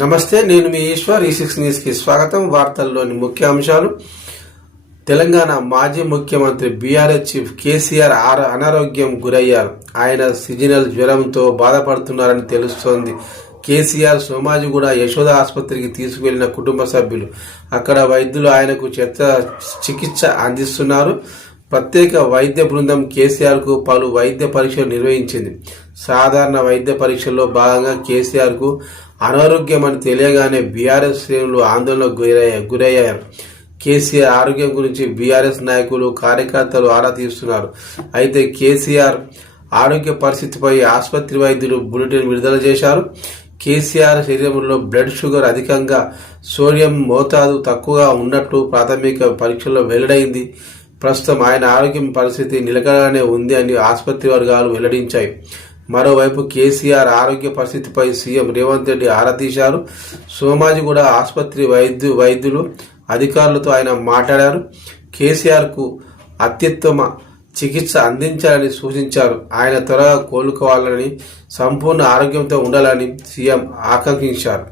నమస్తే, నేను మీ ఈశ్వర్. ఈ6 న్యూస్కి స్వాగతం. వార్తల్లోని ముఖ్యాంశాలు. తెలంగాణ మాజీ ముఖ్యమంత్రి బీఆర్ఎస్ చీఫ్ కేసీఆర్ అనారోగ్యం గురయ్యారు. ఆయన సీజనల్ జ్వరంతో బాధపడుతున్నారని తెలుస్తోంది. కేసీఆర్ సోమాజిగూడ యశోద ఆసుపత్రికి తీసుకువెళ్లిన కుటుంబ సభ్యులు, అక్కడ వైద్యులు ఆయనకు చికిత్స అందిస్తున్నారు. ప్రత్యేక వైద్య బృందం కేసీఆర్కు పలు వైద్య పరీక్షలు నిర్వహించింది. సాధారణ వైద్య పరీక్షల్లో భాగంగా కేసీఆర్కు అనారోగ్యం అని తెలియగానే బీఆర్ఎస్ శ్రేణులు ఆందోళనకు గురయ్యారు. కేసీఆర్ ఆరోగ్యం గురించి బీఆర్ఎస్ నాయకులు, కార్యకర్తలు ఆరా తీస్తున్నారు. అయితే కేసీఆర్ ఆరోగ్య పరిస్థితిపై ఆసుపత్రి వైద్యులు బులెటిన్ విడుదల చేశారు. కేసీఆర్ శరీరంలో బ్లడ్ షుగర్ అధికంగా, సోడియం మోతాదు తక్కువగా ఉన్నట్టు ప్రాథమిక పరీక్షల్లో వెల్లడైంది. ప్రస్తుతం ఆయన ఆరోగ్యం పరిస్థితి నిలకడగానే ఉంది అని ఆసుపత్రి వర్గాలు వెల్లడించాయి. మరోవైపు కేసీఆర్ ఆరోగ్య పరిస్థితిపై సీఎం రేవంత్ రెడ్డి ఆరా తీశారు. సోమాజిగూడ ఆసుపత్రి వైద్యులు, అధికారులతో ఆయన మాట్లాడారు. కేసీఆర్కు అత్యుత్తమ చికిత్స అందించాలని సూచించారు. ఆయన త్వరగా కోలుకోవాలని, సంపూర్ణ ఆరోగ్యంతో ఉండాలని సీఎం ఆకాంక్షించారు.